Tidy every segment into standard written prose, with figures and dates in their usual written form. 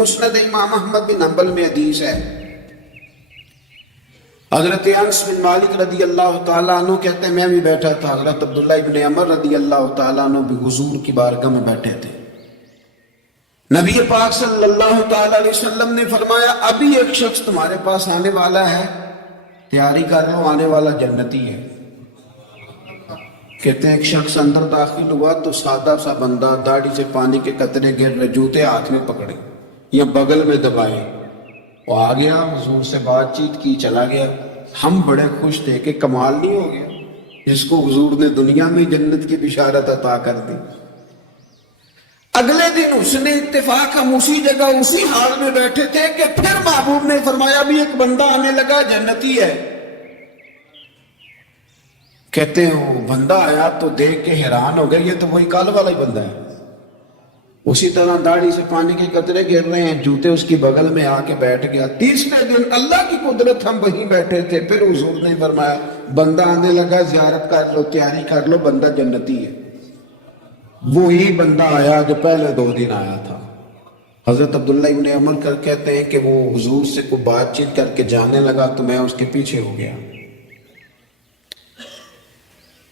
مسند امام احمد بن حنبل میں حدیث ہے، حضرت انس بن مالک رضی اللہ تعالیٰ عنہ کہتے ہیں میں بھی بیٹھا تھا، حضرت عبداللہ ابن عمر رضی اللہ تعالیٰ عنہ بھی حضور کی بارگاہ میں بیٹھے تھے۔ نبی پاک صلی اللہ تعالیٰ علیہ وسلم نے فرمایا ابھی ایک شخص تمہارے پاس آنے والا ہے، تیاری کر لو، آنے والا جنتی ہے۔ کہتے ہیں ایک شخص اندر داخل ہوا تو سادہ سا بندہ، داڑھی سے پانی کے قطرے گر رہے، جوتے ہاتھ میں پکڑے یا بغل میں دبائے، وہ آ گیا حضور سے بات چیت کی، چلا گیا۔ ہم بڑے خوش تھے کہ کمال نہیں ہو گیا، جس کو حضور نے دنیا میں جنت کی بشارت عطا کر دی۔ اگلے دن اس نے اتفاق، ہم اسی جگہ اسی حال میں بیٹھے تھے کہ پھر محبوب نے فرمایا بھی ایک بندہ آنے لگا جنتی ہے۔ کہتے ہیں وہ بندہ آیا تو دیکھ کے حیران ہو گئے، یہ تو وہی کل والا ہی بندہ ہے۔ اسی طرح داڑھی سے پانی کے قطرے گر رہے ہیں، جوتے اس کی بغل میں آ کے بیٹھ گیا۔ تیسرے دن اللہ کی قدرت ہم وہیں بیٹھے تھے، پھر حضور نے فرمایا بندہ آنے لگا، زیارت کر لو، تیاری کر لو، بندہ جنتی ہے۔ وہی بندہ آیا جو پہلے 2 دن آیا تھا۔ حضرت عبداللہ ابن عمر کہتے ہیں کہ وہ حضور سے کوئی بات چیت کر کے جانے لگا تو میں اس کے پیچھے ہو گیا۔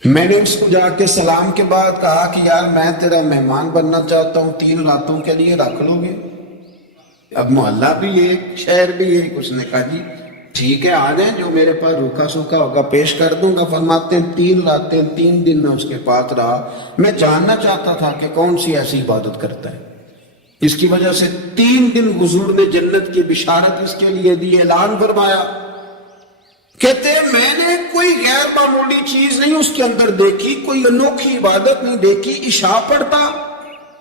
میں نے اس کو جا کے سلام کے بعد کہا کہ یار میں تیرا مہمان بننا چاہتا ہوں، 3 راتوں کے لیے رکھ لو گے؟ اب محلہ بھی ایک، شہر بھی ایک۔ اس نے کہا جی ٹھیک ہے، آ جائیں، جو میرے پاس روکھا سوکھا ہوگا پیش کر دوں گا۔ فرماتے ہیں 3 راتیں 3 دن میں اس کے پاس رہا۔ میں جاننا چاہتا تھا کہ کون سی ایسی عبادت کرتا ہے، اس کی وجہ سے 3 دن حضور نے جنت کی بشارت اس کے لیے دی، اعلان فرمایا۔ کہتے ہیں میں نے کوئی غیر معمولی چیز نہیں اس کے اندر دیکھی، کوئی انوکھی عبادت نہیں دیکھی۔ عشاء پڑھتا،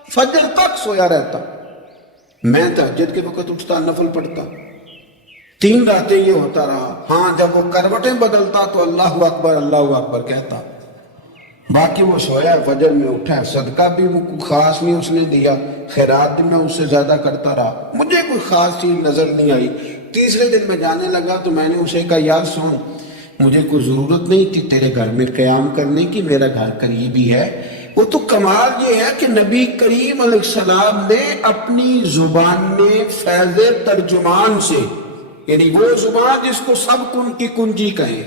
فجر تک سویا رہتا، میں تہجد کے وقت اٹھتا، نفل پڑھتا۔ 3 راتیں یہ ہوتا رہا۔ ہاں جب وہ کروٹیں بدلتا تو اللہ اکبر اللہ اکبر کہتا، باقی وہ سویا، فجر میں اٹھا، صدقہ بھی وہ کوئی خاص نہیں اس نے دیا، خیرات بھی میں اس سے زیادہ کرتا رہا، مجھے کوئی خاص چیز نظر نہیں آئی۔ تیسرے دن میں جانے لگا تو میں نے اسے کہا یار سن، مجھے کوئی ضرورت نہیں تھی تیرے گھر میں قیام کرنے کی، میرا گھر قریبی ہے۔ وہ تو کمال یہ ہے کہ نبی کریم علیہ السلام نے اپنی زبان میں فیض ترجمان سے، یعنی وہ زبان جس کو سب کن کی کنجی کہیں،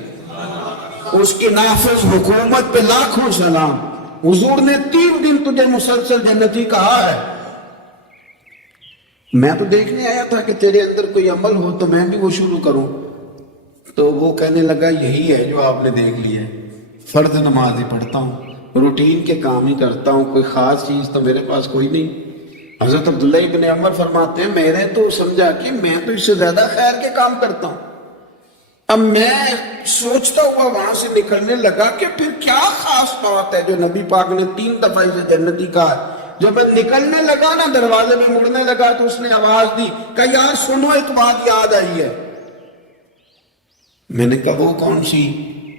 اس کی نافذ حکومت پہ لاکھوں سلام، حضور نے 3 دن تجھے مسلسل جنتی کہا ہے۔ میں تو دیکھنے آیا تھا کہ تیرے اندر کوئی عمل ہو تو میں بھی وہ شروع کروں۔ تو وہ کہنے لگا یہی ہے جو آپ نے دیکھ لیا ہے، فرض نماز ہی پڑھتا ہوں، روٹین کے کام ہی کرتا ہوں، کوئی خاص چیز تو میرے پاس کوئی نہیں۔ حضرت عبداللہ ابن عمر فرماتے ہیں میں نے تو سمجھا کہ میں تو اس سے زیادہ خیر کے کام کرتا ہوں۔ اب میں سوچتا ہوا وہاں سے نکلنے لگا کہ پھر کیا خاص بات ہے جو نبی پاک نے 3 دفعہ اسے جنتی کہا ہے۔ جب میں نکلنے لگا نا، دروازے میں مڑنے لگا تو اس نے آواز دی کہ یار سنو، ایک بات یاد آئی ہے۔ میں نے کہا وہ کون سی؟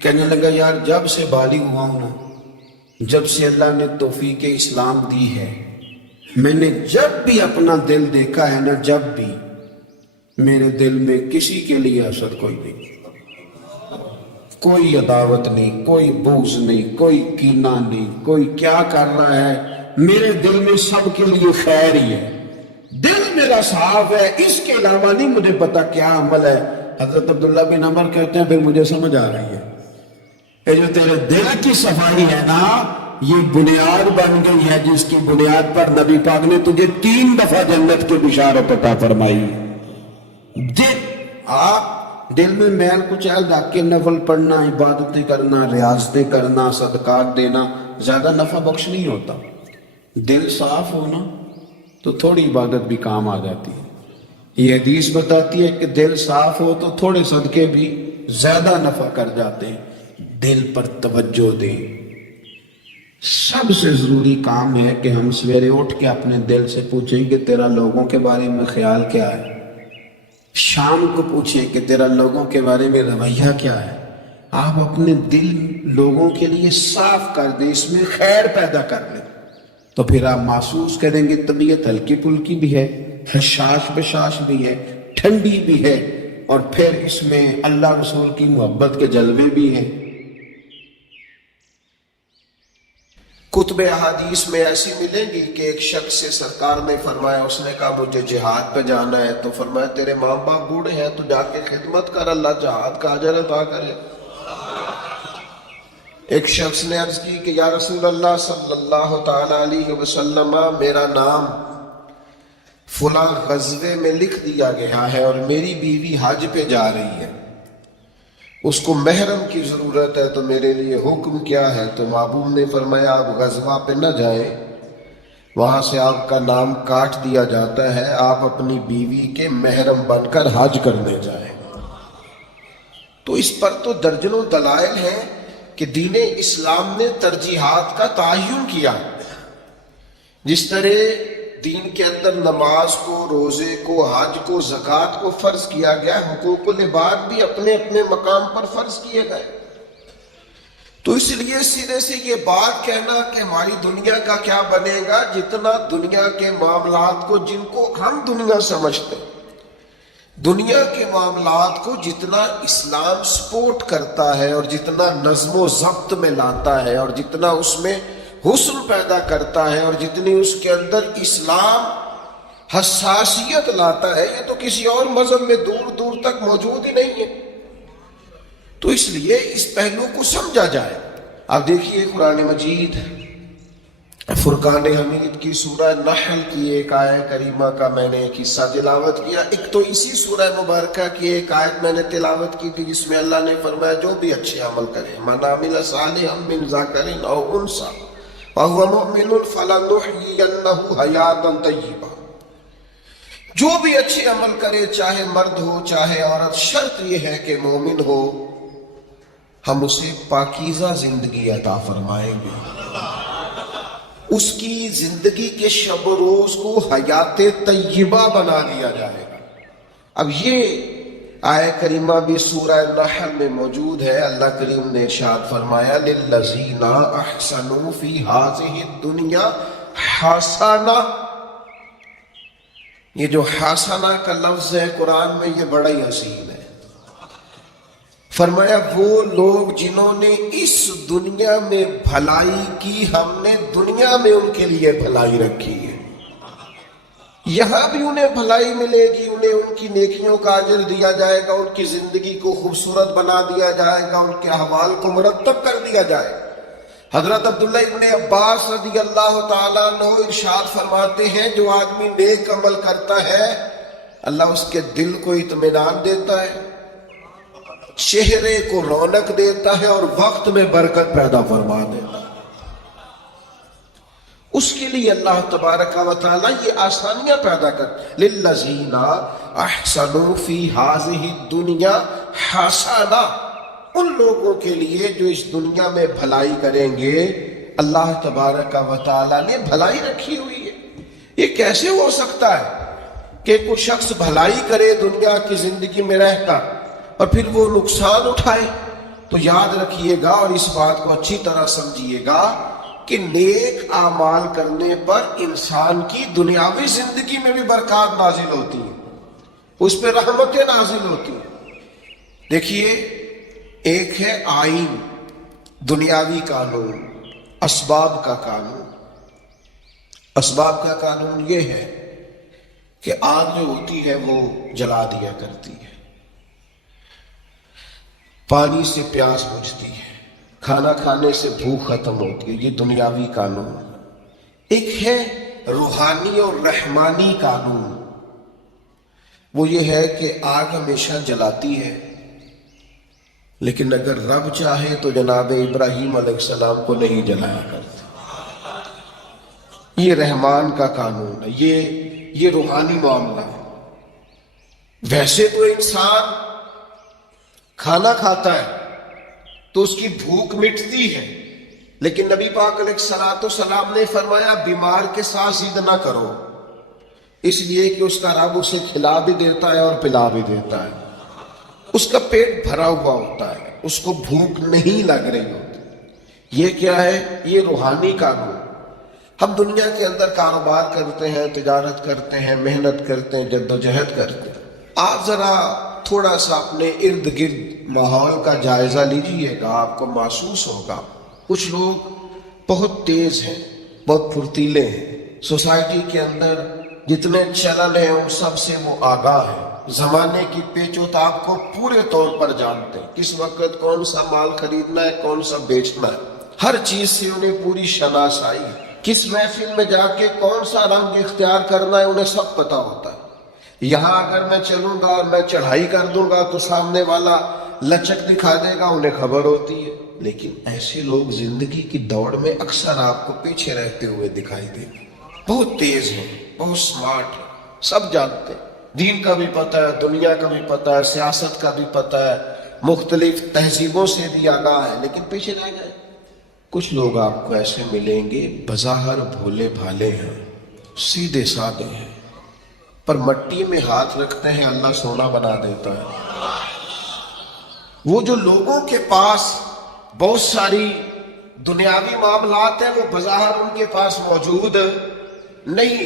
کہنے لگا یار جب سے بالغ ہوا ہوں نا، جب سے اللہ نے توفیق اسلام دی ہے، میں نے جب بھی اپنا دل دیکھا ہے نا، جب بھی میرے دل میں کسی کے لیے حسد کوئی نہیں، کوئی عداوت نہیں، کوئی بغض نہیں، کوئی کینہ نہیں، کوئی کیا کر رہا ہے، میرے دل میں سب کے لیے خیر ہی ہے، دل میرا صاف ہے، اس کے علاوہ نہیں مجھے پتا کیا عمل ہے۔ حضرت عبداللہ بن عمر کہتے ہیں پھر مجھے سمجھ آ رہی ہے، یہ جو تیرے دل کی صفائی ہے نا، یہ بنیاد بن گئی ہے جس کی بنیاد پر نبی پاک نے تجھے 3 دفعہ جنت کی بشارت عطا فرمائی۔ آپ دل میں میل کچیل رکھ کے نفل پڑھنا، عبادتیں کرنا، ریاضتیں کرنا، صدقات دینا زیادہ نفع بخش نہیں ہوتا۔ دل صاف ہونا تو تھوڑی عبادت بھی کام آ جاتی ہے۔ یہ حدیث بتاتی ہے کہ دل صاف ہو تو تھوڑے صدقے بھی زیادہ نفع کر جاتے ہیں۔ دل پر توجہ دیں۔ سب سے ضروری کام ہے کہ ہم سویرے اٹھ کے اپنے دل سے پوچھیں کہ تیرا لوگوں کے بارے میں خیال کیا ہے، شام کو پوچھیں کہ تیرا لوگوں کے بارے میں رویہ کیا ہے۔ آپ اپنے دل لوگوں کے لیے صاف کر دیں، اس میں خیر پیدا کر لیں، تو پھر آپ محسوس کریں گے طبیعت ہلکی پھلکی بھی ہے، حشاش بشاش بھی ہے، ٹھنڈی بھی ہے، اور پھر اس میں اللہ رسول کی محبت کے جلوے بھی ہیں۔ کتب احادیث میں ایسی ملیں گی کہ ایک شخص سے سرکار نے فرمایا، اس نے کہا مجھے جہاد پہ جانا ہے، تو فرمایا تیرے ماں باپ بوڑھے ہیں تو جا کے خدمت کر، اللہ جہاد کا اجر عطا کرے۔ ایک شخص نے عرض کی کہ یا رسول اللہ صلی اللہ تعالی علیہ وسلم، میرا نام فلاں غزوے میں لکھ دیا گیا ہے اور میری بیوی حج پہ جا رہی ہے، اس کو محرم کی ضرورت ہے، تو میرے لیے حکم کیا ہے؟ تو محبوب نے فرمایا آپ غزوہ پہ نہ جائیں، وہاں سے آپ کا نام کاٹ دیا جاتا ہے، آپ اپنی بیوی کے محرم بن کر حج کرنے جائیں۔ تو اس پر تو درجنوں دلائل ہیں کہ دین اسلام نے ترجیحات کا تعین کیا۔ جس طرح دین کے اندر نماز کو، روزے کو، حج کو، زکوٰۃ کو فرض کیا گیا، حقوق العباد بھی اپنے اپنے مقام پر فرض کیے گئے۔ تو اس لیے سیدھے سے یہ بات کہنا کہ ہماری دنیا کا کیا بنے گا، جتنا دنیا کے معاملات کو، جن کو ہم دنیا سمجھتے ہیں، دنیا کے معاملات کو جتنا اسلام سپورٹ کرتا ہے اور جتنا نظم و ضبط میں لاتا ہے اور جتنا اس میں حسن پیدا کرتا ہے اور جتنی اس کے اندر اسلام حساسیت لاتا ہے، یہ تو کسی اور مذہب میں دور دور تک موجود ہی نہیں ہے۔ تو اس لیے اس پہلو کو سمجھا جائے۔ اب دیکھیے قرآن مجید فرقان حمید کی سورہ نحل کی ایک آیت کریمہ کا میں نے ایک حصہ تلاوت کیا۔ ایک تو اسی سورہ مبارکہ کی ایک آیت میں نے تلاوت کی تھی جس میں اللہ نے فرمایا جو بھی اچھے عمل کرے، من عمل صالحا من ذکر او انثی وهو مؤمن فلنحيينه حیاتا طیبہ، جو بھی اچھے عمل کرے، چاہے مرد ہو چاہے عورت، شرط یہ ہے کہ مومن ہو، ہم اسے پاکیزہ زندگی عطا فرمائیں گے، اس کی زندگی کے شب و روز کو حیات طیبہ بنا دیا جائے گا۔ اب یہ آیت کریمہ بھی سورہ نحل میں موجود ہے۔ اللہ کریم نے ارشاد فرمایا للذین احسنوا فی ہذہ الدنیا حسنہ۔ یہ جو حسنہ کا لفظ ہے قرآن میں یہ بڑا ہی حسین ہے۔ فرمایا وہ لوگ جنہوں نے اس دنیا میں بھلائی کی، ہم نے دنیا میں ان کے لیے بھلائی رکھی ہے، یہاں بھی انہیں بھلائی ملے گی، انہیں ان کی نیکیوں کا اجر دیا جائے گا، ان کی زندگی کو خوبصورت بنا دیا جائے گا، ان کے احوال کو مرتب کر دیا جائے گا۔ حضرت عبداللہ ابن عباس رضی اللہ تعالیٰ عنہ ارشاد فرماتے ہیں جو آدمی نیک عمل کرتا ہے اللہ اس کے دل کو اطمینان دیتا ہے، چہرے کو رونق دیتا ہے اور وقت میں برکت پیدا فرما دیتا ہے۔ اس کے لیے اللہ تبارک و تعالیٰ یہ آسانیاں پیدا کر للذین احسنوا فی ہذہ الدنیا حسنہ، ان لوگوں کے لیے جو اس دنیا میں بھلائی کریں گے اللہ تبارک و تعالیٰ نے بھلائی رکھی ہوئی ہے۔ یہ کیسے ہو سکتا ہے کہ کوئی شخص بھلائی کرے دنیا کی زندگی میں رہ کر اور پھر وہ نقصان اٹھائے؟ تو یاد رکھیے گا اور اس بات کو اچھی طرح سمجھیے گا کہ نیک اعمال کرنے پر انسان کی دنیاوی زندگی میں بھی برکات نازل ہوتی ہیں، اس پہ رحمتیں نازل ہوتی ہیں۔ دیکھیے ایک ہے آئین، دنیاوی قانون، اسباب کا قانون۔ اسباب کا قانون یہ ہے کہ آگ جو ہوتی ہے وہ جلا دیا کرتی ہے، پانی سے پیاس بجھتی ہے، کھانا کھانے سے بھوک ختم ہوتی ہے، یہ دنیاوی قانون۔ ایک ہے روحانی اور رحمانی قانون، وہ یہ ہے کہ آگ ہمیشہ جلاتی ہے، لیکن اگر رب چاہے تو جناب ابراہیم علیہ السلام کو نہیں جلایا کرتا۔ یہ رحمان کا قانون ہے، یہ روحانی معاملہ ہے۔ ویسے تو انسان کھانا کھاتا ہے تو اس کی بھوک مٹتی ہے، لیکن نبی پاک علیہ السلام نے فرمایا بیمار کے ساتھ ضد نہ کرو، اس لیے کہ اس کا رب اسے کھلا بھی دیتا ہے اور پلا بھی دیتا ہے، اس کا پیٹ بھرا ہوا ہوتا ہے، اس کو بھوک نہیں لگ رہی ہوتی۔ یہ کیا ہے؟ یہ روحانی قانون۔ ہم دنیا کے اندر کاروبار کرتے ہیں، تجارت کرتے ہیں، محنت کرتے ہیں، جدوجہد کرتے ہیں۔ آپ ذرا تھوڑا سا اپنے ارد گرد ماحول کا جائزہ لیجئے گا، آپ کو محسوس ہوگا کچھ لوگ بہت تیز ہیں، بہت پھرتیلے ہیں، سوسائٹی کے اندر جتنے چلن ہیں ان سب سے وہ آگاہ ہے، زمانے کی پیچ و تاب کو پورے طور پر جانتے ہیں، کس وقت کون سا مال خریدنا ہے، کون سا بیچنا ہے، ہر چیز سے انہیں پوری شناسائی ہے، کس محفل میں جا کے کون سا رنگ اختیار کرنا ہے انہیں سب پتا ہوتا ہے۔ یہاں اگر میں چلوں گا اور میں چڑھائی کر دوں گا تو سامنے والا لچک دکھا دے گا، انہیں خبر ہوتی ہے۔ لیکن ایسے لوگ زندگی کی دوڑ میں اکثر آپ کو پیچھے رہتے ہوئے دکھائی دیں گے، بہت تیز ہیں، بہت سمارٹ ہیں، سب جانتے ہیں، دین کا بھی پتہ ہے، دنیا کا بھی پتہ ہے، سیاست کا بھی پتہ ہے، مختلف تہذیبوں سے بھی آگاہ ہے، لیکن پیچھے رہ گئے۔ کچھ لوگ آپ کو ایسے ملیں گے بظاہر بھولے بھالے ہیں، سیدھے سادے ہیں، پر مٹی میں ہاتھ رکھتے ہیں اللہ سونا بنا دیتا ہے۔ وہ جو لوگوں کے پاس بہت ساری دنیاوی معاملات ہیں وہ بظاہر ان کے پاس موجود نہیں،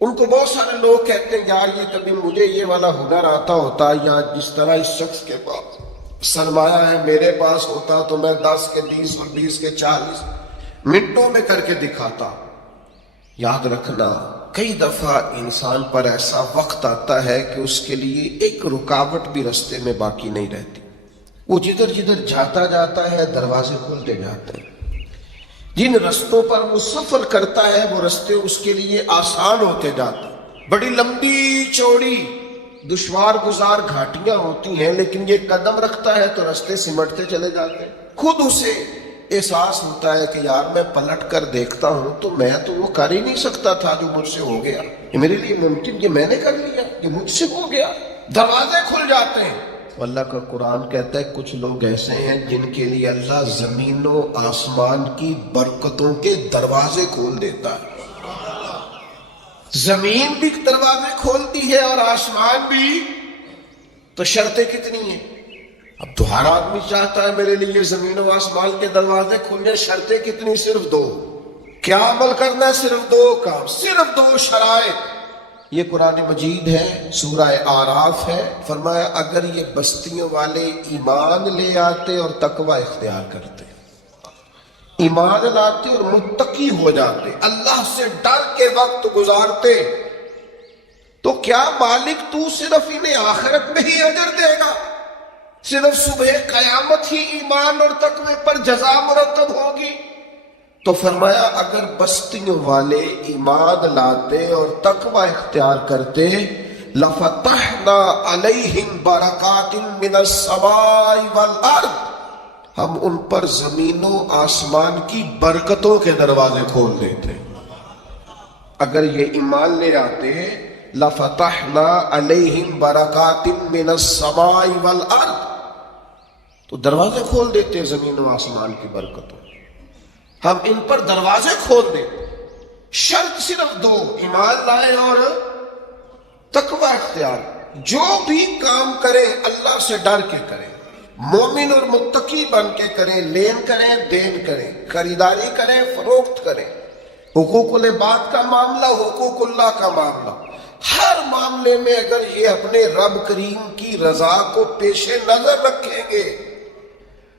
ان کو بہت سارے لوگ کہتے ہیں یار یہ کبھی مجھے یہ والا ہنر آتا ہوتا، یا جس طرح اس شخص کے پاس سرمایہ ہے میرے پاس ہوتا تو میں 10 کے 20 اور 20 کے 40 منٹوں میں کر کے دکھاتا۔ یاد رکھنا کئی دفعہ انسان پر ایسا وقت آتا ہے کہ اس کے لیے ایک رکاوٹ بھی رستے میں باقی نہیں رہتی، وہ جدھر جدھر جاتا ہے دروازے کھلتے جاتے ہیں، جن رستوں پر وہ سفر کرتا ہے وہ رستے اس کے لیے آسان ہوتے جاتے ہیں، بڑی لمبی چوڑی دشوار گزار گھاٹیاں ہوتی ہیں، لیکن یہ قدم رکھتا ہے تو رستے سمٹتے چلے جاتے ہیں، خود اسے احساس ہوتا ہے کہ یار میں پلٹ کر دیکھتا ہوں تو میں تو وہ کر ہی نہیں سکتا تھا جو مجھ سے ہو گیا، یہ میرے لیے ممکن، یہ میں نے کر لیا، یہ مجھ سے ہو گیا، دروازے کھل جاتے ہیں۔ اللہ کا قرآن کہتا ہے کچھ لوگ ایسے ہیں جن کے لیے اللہ زمین و آسمان کی برکتوں کے دروازے کھول دیتا ہے، زمین بھی دروازے کھولتی ہے اور آسمان بھی، تو شرطیں کتنی ہیں؟ اب تو ہر آدمی چاہتا ہے میرے لیے زمین و آسمان کے دروازے کھل جائیں، شرطیں کتنی؟ صرف 2۔ کیا عمل کرنا ہے؟ صرف 2 کام، صرف 2 شرائط۔ یہ قرآن مجید ہے، سورہ اعراف ہے، فرمایا اگر یہ بستیوں والے ایمان لے آتے اور تقوی اختیار کرتے، ایمان لاتے اور متقی ہو جاتے، اللہ سے ڈر کے وقت گزارتے، تو کیا مالک تو صرف انہیں آخرت میں ہی اجر دے گا؟ صرف صبح قیامت ہی ایمان اور تقوی پر جزا مرتب ہوگی؟ تو فرمایا اگر بستیوں والے ایمان لاتے اور تقوی اختیار کرتے لَفَتَحْنَا عَلَيْهِمْ بَرَكَاتٍ مِّنَ السَّمَاءِ وَالْأَرْضِ، ہم ان پر زمین و آسمان کی برکتوں کے دروازے کھول دیتے۔ اگر یہ ایمان لے آتے لَفَتَحْنَا عَلَيْهِمْ بَرَكَاتٍ مِّنَ السَّمَاءِ وَالْأَرْضِ، تو دروازے کھول دیتے زمین و آسمان کی برکتوں، ہم ان پر دروازے کھول دیں۔ شرط صرف 2، ایمان لائے اور تقوی اختیار۔ جو بھی کام کریں اللہ سے ڈر کے کریں، مومن اور متقی بن کے کریں، لین کریں دین کریں، خریداری کریں فروخت کریں، حقوق العباد کا معاملہ، حقوق اللہ کا معاملہ، ہر معاملے میں اگر یہ اپنے رب کریم کی رضا کو پیش نظر رکھیں گے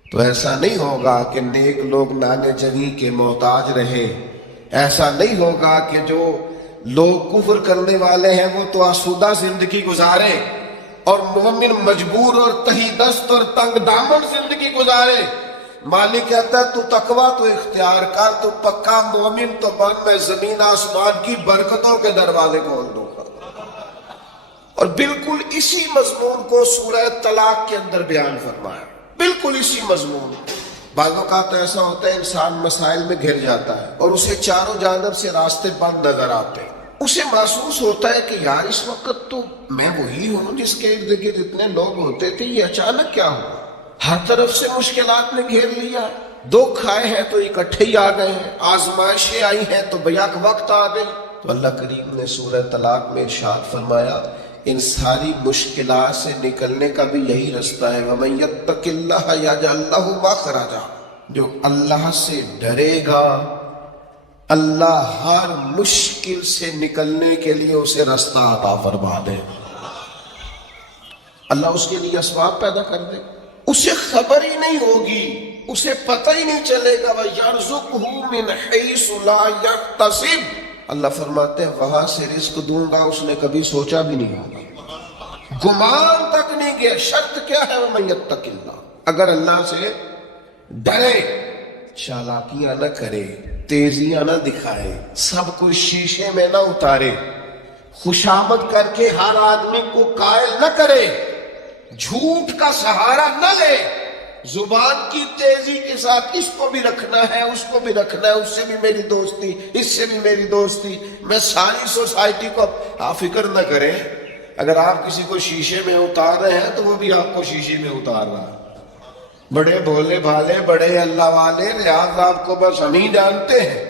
تو ایسا نہیں ہوگا کہ نیک لوگ نانے جوی کے محتاج رہے، ایسا نہیں ہوگا کہ جو لوگ کفر کرنے والے ہیں وہ تو آسودہ زندگی گزارے اور مومن مجبور اور تہی دست اور تنگ دامن زندگی گزارے۔ مالک کہتا ہے تو تقوی تو اختیار کر، تو پکا مومن تو بن، میں زمین آسمان کی برکتوں کے دروازے کھول دوں گا۔ اور بالکل اسی مضمون کو سورہ طلاق کے اندر بیان فرمایا، بالکل اسی مضمون۔ بعض اوقات ایسا ہوتا ہے انسان مسائل میں گھر جاتا ہے اور اسے چاروں جانب سے راستے بند نظر آتے ہیں، اسے محسوس ہوتا ہے کہ یار اس وقت تو میں وہی ہوں جس کے ارد گرد اتنے لوگ ہوتے تھے، یہ اچانک کیا ہوا؟ ہر طرف سے مشکلات نے گھیر لیا، دکھ آئے ہیں تو اکٹھے ہی آ گئے ہیں، آزمائشیں آئی ہیں تو بیک وقت آ گئی۔ تو اللہ کریم نے سورہ طلاق میں ارشاد فرمایا ان ساری مشکلات سے نکلنے کا بھی یہی رستہ ہے، وَمَن يَتَّقِ اللَّهَ يَجْعَل لَّهُ مَخْرَجًا، جو اللہ سے ڈرے گا اللہ ہر مشکل سے نکلنے کے لیے اسے رستہ عطا فرما دے، اللہ اس کے لیے اسباب پیدا کر دے، اسے خبر ہی نہیں ہوگی اسے پتہ ہی نہیں چلے گا وَيَرْزُقْهُ مِنْ حَيْثُ لَا يَحْتَسِبُ، اللہ فرماتے ہیں وہاں سے رزق دوں گا اس نے کبھی سوچا بھی نہیں ہوگا، گمان تک نہیں گیا۔ شرط کیا ہے وَمَن يَتَّقِ اللَّهَ، اگر اللہ سے ڈرے، چالاکیاں نہ کرے، تیزیاں نہ دکھائے، سب کچھ شیشے میں نہ اتارے، خوشامد کر کے ہر آدمی کو قائل نہ کرے، جھوٹ کا سہارا نہ لے، زبان کی تیزی کے ساتھ اس کو بھی رکھنا ہے اس کو بھی رکھنا ہے، اس سے بھی میری دوستی اس سے بھی میری دوستی، میں ساری سوسائٹی کو، آپ فکر نہ کریں اگر آپ کسی کو شیشے میں اتار رہے ہیں تو وہ بھی آپ کو شیشے میں اتار رہا ہے۔ بڑے بھولے بھالے بڑے اللہ والے ریاض آپ کو بس ہم ہی جانتے ہیں،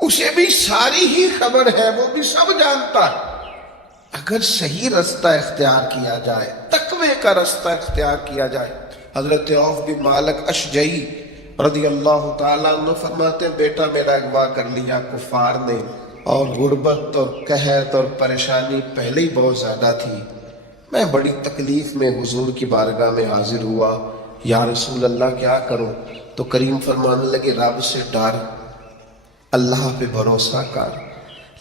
اسے بھی ساری ہی خبر ہے، وہ بھی سب جانتا ہے۔ اگر صحیح رستہ اختیار کیا جائے، تقوی کا رستہ اختیار کیا جائے، حضرت عوف بن مالک اشجعی رضی اللہ تعالیٰ عنہ فرماتے ہیں بیٹا میرا اغوا کر لیا کفار نے، اور غربت اور قحط اور پریشانی پہلے ہی بہت زیادہ تھی، میں بڑی تکلیف میں حضور کی بارگاہ میں حاضر ہوا، یا رسول اللہ کیا کروں؟ تو کریم فرمانے لگے رب سے ڈر، اللہ پہ بھروسہ کر،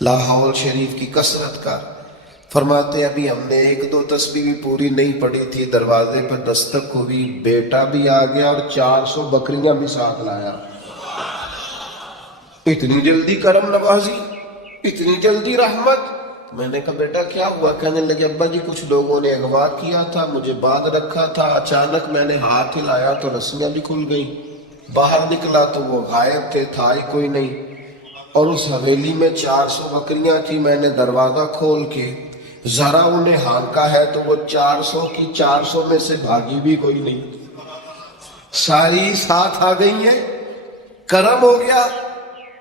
لا حول شریف کی کثرت کر۔ فرماتے ابھی ہم نے 1-2 تسبیح پوری نہیں پڑھی تھی، دروازے پر دستک ہوئی، بیٹا بھی آ گیا اور 400 بکریاں بھی ساتھ لایا۔ اتنی جلدی کرم نوازی، اتنی جلدی رحمت؟ میں نے کہا بیٹا کیا ہوا؟ کہنے لگے ابا جی کچھ لوگوں نے اغوا کیا تھا، مجھے باندھ رکھا تھا، اچانک میں نے ہاتھ ہلایا تو رسیاں بھی کھل گئیں، باہر نکلا تو وہ غائب تھے، تھا ہی کوئی نہیں، اور اس حویلی میں 400 بکریاں تھی، میں نے دروازہ کھول کے ذرا انہیں ہانکا ہے تو وہ 400 کی 400 میں سے بھاگی بھی کوئی نہیں، ساری ساتھ آ گئی ہیں، کرم ہو گیا۔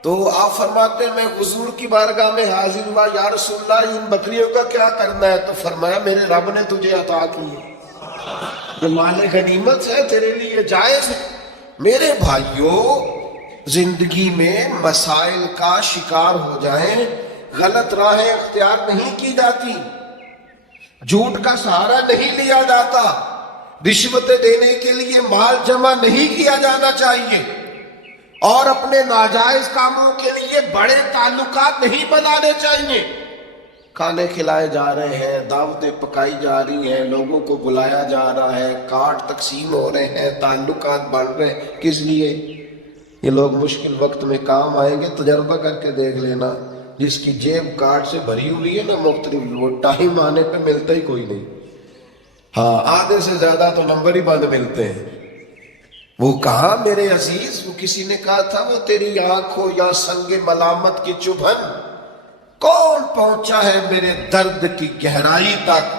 تو آپ فرماتے ہیں میں حضور کی بارگاہ میں حاضر ہوا، یا رسول اللہ ان بکریوں کا کیا کرنا ہے؟ تو فرمایا میرے رب نے تجھے عطا کی ہے، یہ مال غنیمت ہے، تیرے لیے جائز ہے۔ میرے بھائیوں، زندگی میں مسائل کا شکار ہو جائیں، غلط راہیں اختیار نہیں کی جاتی، جھوٹ کا سہارا نہیں لیا جاتا، رشوتیں دینے کے لیے مال جمع نہیں کیا جانا چاہیے، اور اپنے ناجائز کاموں کے لیے بڑے تعلقات نہیں بنانے چاہیے۔ کھانے کھلائے جا رہے ہیں، دعوتیں پکائی جا رہی ہیں، لوگوں کو بلایا جا رہا ہے، کارڈ تقسیم ہو رہے ہیں، تعلقات بڑھ رہے ہیں، کس لیے؟ یہ لوگ مشکل وقت میں کام آئیں گے، تجربہ کر کے دیکھ لینا، جس کی جیب کارڈ سے بھری ہوئی ہے نا مختلف، وہ ٹائم آنے پہ ملتا ہی کوئی نہیں، ہاں آدھے سے زیادہ تو نمبر ہی بند ملتے ہیں۔ وہ کہا میرے عزیز، وہ کسی نے کہا تھا وہ تیری آنکھ ہو یا سنگ ملامت کی چبھن، کون پہنچا ہے میرے درد کی گہرائی تک،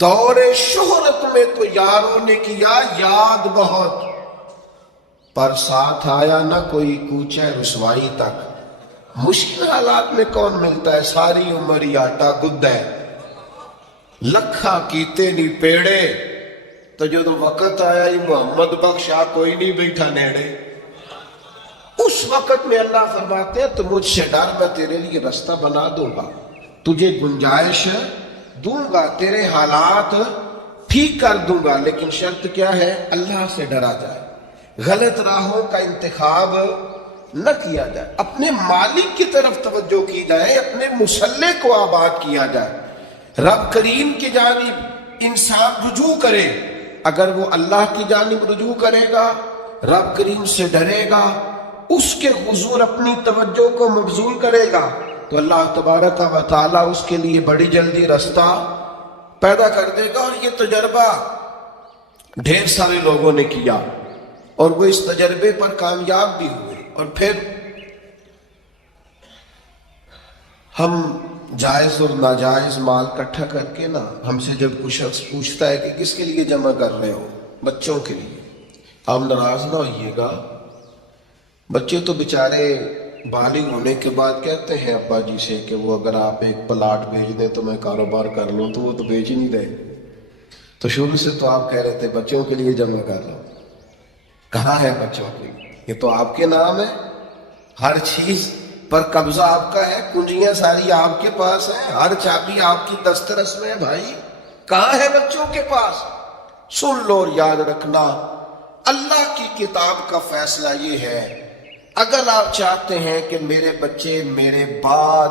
دور شہرت میں تو یاروں نے کیا یاد بہت، پر ساتھ آیا نہ کوئی کوچہ رسوائی تک۔ مشکل حالات میں کون ملتا ہے؟ ساری عمر ہی آٹا گد ہے، لکھا کیتے نہیں پیڑے، تو جو وقت آیا ہی محمد بخش آ کوئی نہیں بیٹھا نیڑے۔ اس وقت میں اللہ فرماتے ہیں تو مجھ سے ڈر، میں تیرے لیے رستہ بنا دوں گا، تجھے گنجائش دوں گا، تیرے حالات ٹھیک کر دوں گا، لیکن شرط کیا ہے؟ اللہ سے ڈرا جائے، غلط راہوں کا انتخاب نہ کیا جائے، اپنے مالک کی طرف توجہ کی جائے، اپنے مسلح کو آباد کیا جائے، رب کریم کی جانب انسان رجوع کرے۔ اگر وہ اللہ کی جانب رجوع کرے گا، رب کریم سے ڈرے گا، اس کے حضور اپنی توجہ کو مبذول کرے گا، تو اللہ تبارک و تعالیٰ اس کے لیے بڑی جلدی رستہ پیدا کر دے گا۔ اور یہ تجربہ ڈھیر سارے لوگوں نے کیا، اور وہ اس تجربے پر کامیاب بھی ہوئے۔ اور پھر ہم جائز اور ناجائز مال اکٹھا کر کے نا، ہم سے جب کوئی شخص پوچھتا ہے کہ کس کے لیے جمع کر رہے ہو؟ بچوں کے لیے۔ آپ ناراض نہ ہوئیے گا، بچے تو بیچارے بالغ ہونے کے بعد کہتے ہیں ابا جی سے کہ وہ اگر آپ ایک پلاٹ بیچ دیں تو میں کاروبار کر لوں، تو وہ تو بیچ نہیں رہے، تو شروع سے تو آپ کہہ رہے تھے بچوں کے لیے جمع کر لو۔ کہاں ہے بچوں کے لیے؟ یہ تو آپ کے نام ہے، ہر چیز پر قبضہ آپ کا ہے، کنجیاں ساری آپ کے پاس ہیں، ہر چابی آپ کی دسترس میں ہے۔ بھائی کہاں ہے بچوں کے پاس؟ سن لو اور یاد رکھنا، اللہ کی کتاب کا فیصلہ یہ ہے، اگر آپ چاہتے ہیں کہ میرے بچے میرے بعد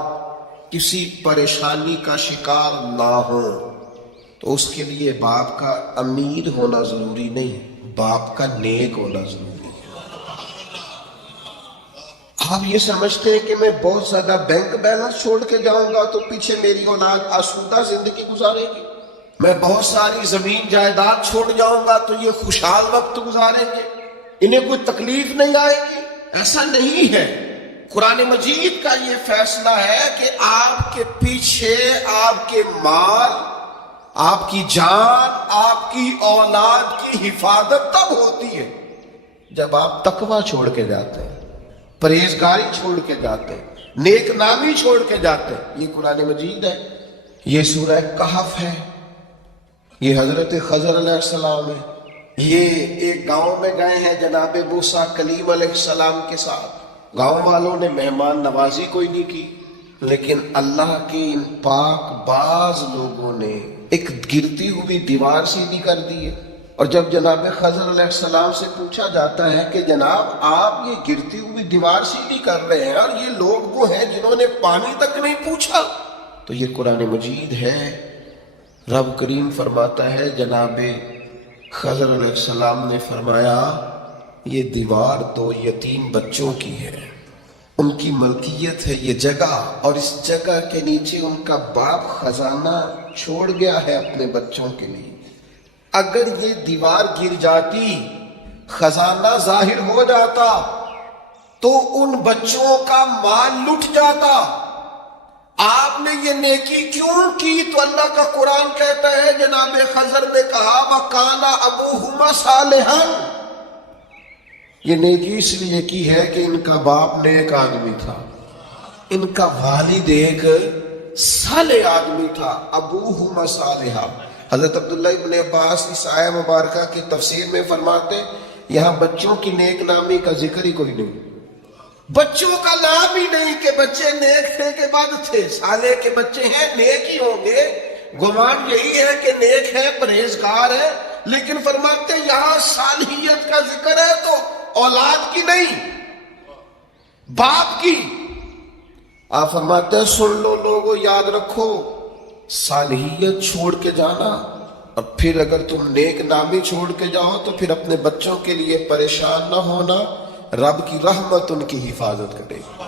کسی پریشانی کا شکار نہ ہوں، تو اس کے لیے باپ کا امیر ہونا ضروری نہیں، باپ کا نیک ہونا ضروری ہے۔ آپ یہ سمجھتے ہیں کہ میں بہت زیادہ بینک بیلنس چھوڑ کے جاؤں گا تو پیچھے میری اولاد آسودہ زندگی گزارے گی، میں بہت ساری زمین جائیداد چھوڑ جاؤں گا تو یہ خوشحال وقت گزاریں گے، انہیں کوئی تکلیف نہیں آئے گی؟ ایسا نہیں ہے۔ قرآن مجید کا یہ فیصلہ ہے کہ آپ کے پیچھے آپ کے مال، آپ کی جان، آپ کی اولاد کی حفاظت تب ہوتی ہے جب آپ تقوی چھوڑ کے جاتے ہیں، پرہیزگاری چھوڑ کے جاتے ہیں، نیک نامی چھوڑ کے جاتے ہیں۔ یہ قرآن مجید ہے، یہ سورہ کہف ہے، یہ حضرت خضر علیہ السلام ہے۔ یہ ایک گاؤں میں گئے ہیں جناب موسیٰ کلیم علیہ السلام کے ساتھ، گاؤں والوں نے مہمان نوازی کوئی نہیں کی، لیکن اللہ کی ان پاک باز لوگوں نے ایک گرتی ہوئی دیوار سیدھی کر دی ہے۔ اور جب جناب خضر علیہ السلام سے پوچھا جاتا ہے کہ جناب آپ یہ گرتی ہوئی دیوار سیدھی کر رہے ہیں اور یہ لوگ وہ ہیں جنہوں نے پانی تک نہیں پوچھا، تو یہ قرآن مجید ہے۔ رب کریم فرماتا ہے جناب خضر علیہ السلام نے فرمایا یہ دیوار 2 یتیم بچوں کی ہے، ان کی ملکیت ہے یہ جگہ، اور اس جگہ کے نیچے ان کا باپ خزانہ چھوڑ گیا ہے اپنے بچوں کے لیے۔ اگر یہ دیوار گر جاتی، خزانہ ظاہر ہو جاتا تو ان بچوں کا مال لٹ جاتا۔ آپ نے یہ نیکی کیوں کی؟ تو اللہ کا قرآن کہتا ہے جناب خضر نے کہا وَكَانَ أَبُوهُمَا صَالِحًا، یہ نیکی اس لیے کی ہے کہ ان کا باپ نیک آدمی تھا، ان کا والد ایک صالح آدمی تھا۔ ابوہما صالحا، حضرت عبداللہ ابن عباس اس آیہ مبارکہ کی تفسیر میں فرماتے یہاں بچوں کی نیک نامی کا ذکر ہی کوئی نہیں، بچوں کا نام ہی نہیں کہ بچے نیک تھے کے بعد تھے، صالح کے بچے ہیں نیک ہی ہوں گے، گمان یہی ہے کہ نیک ہے، پرہیزگار ہے، لیکن فرماتے یہاں صالحیت کا ذکر ہے تو اولاد کی نہیں، باپ کی۔ آپ فرماتے ہیں سن لو لوگوں، یاد رکھو صالحیت چھوڑ کے جانا، اور پھر اگر تم نیک نامی چھوڑ کے جاؤ تو پھر اپنے بچوں کے لیے پریشان نہ ہونا، رب کی رحمت ان کی حفاظت کرے گی،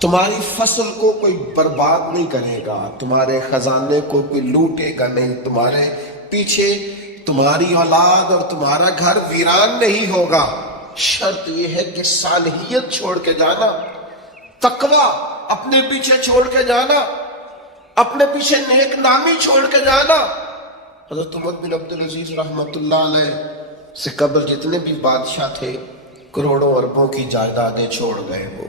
تمہاری فصل کو کوئی برباد نہیں کرے گا، تمہارے خزانے کو کوئی لوٹے گا نہیں، تمہارے پیچھے تمہاری اولاد اور تمہارا گھر ویران نہیں ہوگا۔ شرط یہ ہے کہ صالحیت چھوڑ کے جانا، تقوی اپنے پیچھے چھوڑ کے جانا، اپنے پیچھے نیک نامی چھوڑ کے جانا۔ حضرت عمر بن عبدالعزیز رحمۃ اللہ علیہ سے قبل جتنے بھی بادشاہ تھے کروڑوں اربوں کی جائیدادیں چھوڑ گئے وہ،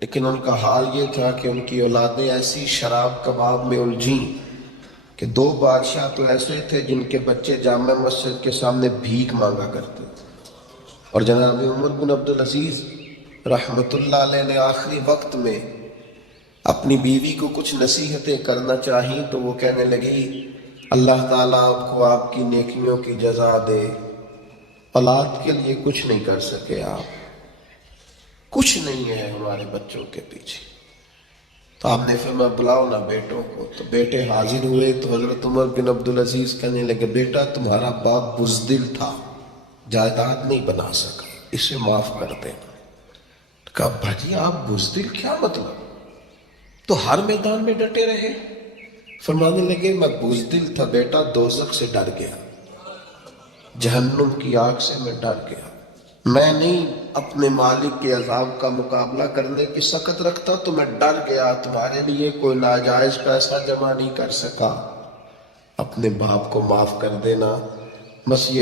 لیکن ان کا حال یہ تھا کہ ان کی اولادیں ایسی شراب کباب میں الجھیں کہ 2 بادشاہ تو ایسے تھے جن کے بچے جامع مسجد کے سامنے بھیک مانگا کرتے تھے، اور جناب عمر بن عبدالعزیز رحمۃ اللہ علیہ نے آخری وقت میں اپنی بیوی کو کچھ نصیحتیں کرنا چاہییں تو وہ کہنے لگی اللہ تعالیٰ آپ کو آپ کی نیکیوں کی جزا دے، اولاد کے لیے کچھ نہیں کر سکے آپ، کچھ نہیں ہے ہمارے بچوں کے پیچھے۔ تو آپ نے فرمایا بلاؤ نا بیٹوں کو، تو بیٹے حاضر ہوئے تو حضرت عمر بن عبدالعزیز کہنے لگے بیٹا تمہارا باپ بزدل تھا، جائیداد نہیں بنا سکا، اسے معاف کر دینا۔ کہا بھاجی آپ بزدل کیا مطلب؟ تو ہر میدان میں ڈٹے رہے۔ فرمانے لگے میں بزدل تھا بیٹا، دوزخ سے ڈر گیا، جہنم کی آگ سے میں ڈر گیا، میں نہیں اپنے مالک کے عذاب کا مقابلہ کرنے کی سخت رکھتا تو میں ڈر گیا، تمہارے لیے کوئی ناجائز پیسہ جمع نہیں کر سکا، اپنے باپ کو معاف کر دینا، بس یہ